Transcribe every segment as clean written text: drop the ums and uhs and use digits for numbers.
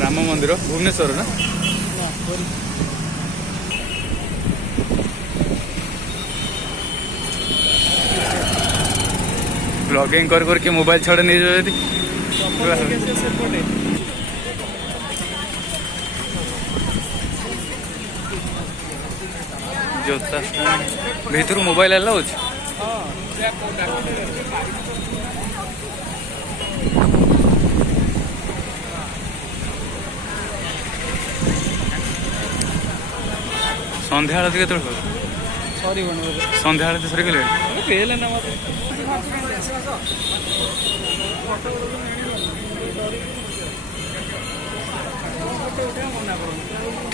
राम मंदिर भुवनेश्वर ना ब्लॉगिंग कर मोबाइल छड़ा नहीं जाती जोता भीतर मोबाइल अलाउ संध्या आरती के संध्या आरती सरी गले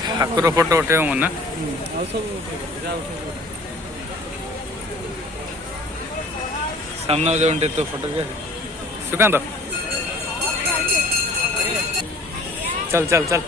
ठाकुर फोटो उठे मना सामने जो तो फोटो क्या सुकांत चल चल चल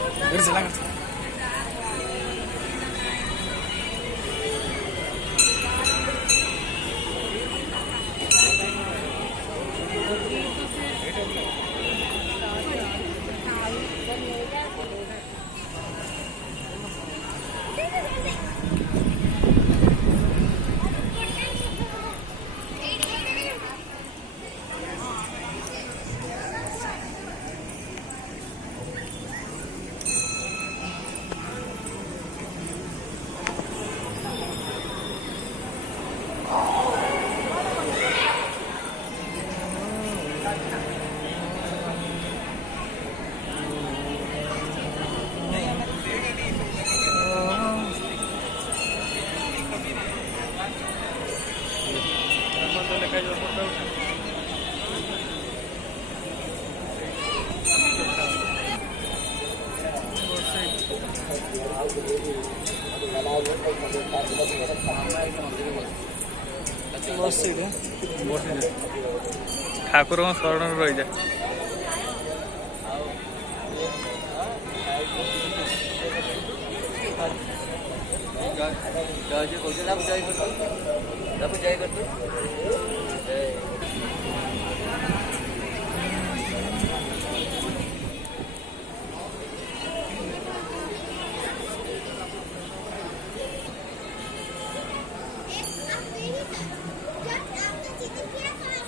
ठाकुर शरण रही जा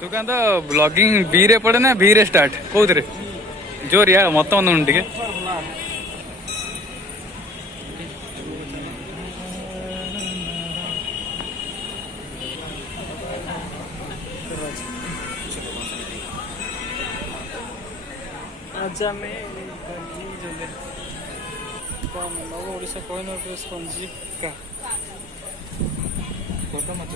सुकांत ब्लॉगिंग बी रे पड़े ना बी रे स्टार्ट कौन रे जोर या मत टे आजा में ओडिशा कोहिनूर स्पंजी का फोटो मत